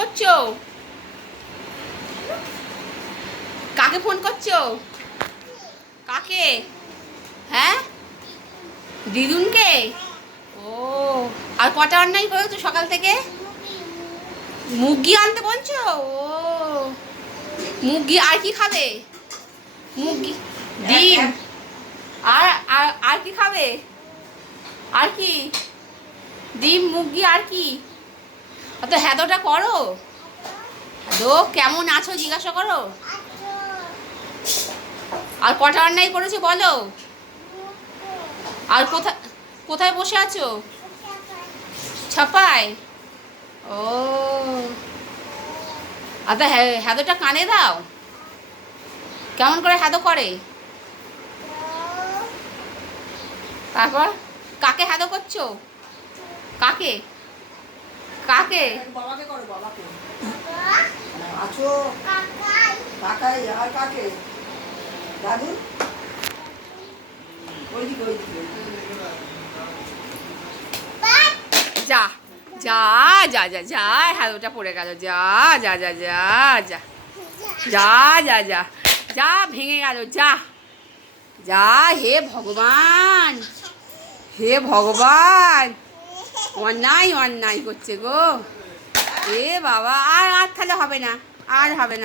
করছো? কাকে ফোন করছো? কাকে? হ্যাঁ, দিদুনকে। ও, আর কটা অন্যায় করেছো সকাল থেকে? মুগি আনতে বলছো? ও, মুগি। আর কি খাবে? মুগি, ডিম। আর আর আর কি খাবে? আর কি? ডিম, মুগি, আর কি? অত হ্যাদোটা করো। হ্যাদো, কেমন আছো জিজ্ঞাসা করো। আর কটা অন্যায় করেছো বলো। আর কোথায় কোথায় বসে আছো? ছাপায়। ও, আচ্ছা, হ্যাদোটা কানে দাও। কেমন করে হ্যাদো করে? তারপর কাকে হ্যাদো করছো? কাকে? কাকে? বাবাকে করো, বাবাকে। আছো কাকাই। আর কাকে? দাদু ওইদিকে ওইদিকে। যা যা যা যা যা, হ্যাদোটা পড়ে গেল। যা যা যা যা যা যা যা যা যা, ভেঙে গেল। যা যা, হে ভগবান, হে ভগবান, অন্যায় অন্যায় করছে গো। এ বাবা, আর আর তাহলে হবে না, আর হবে না।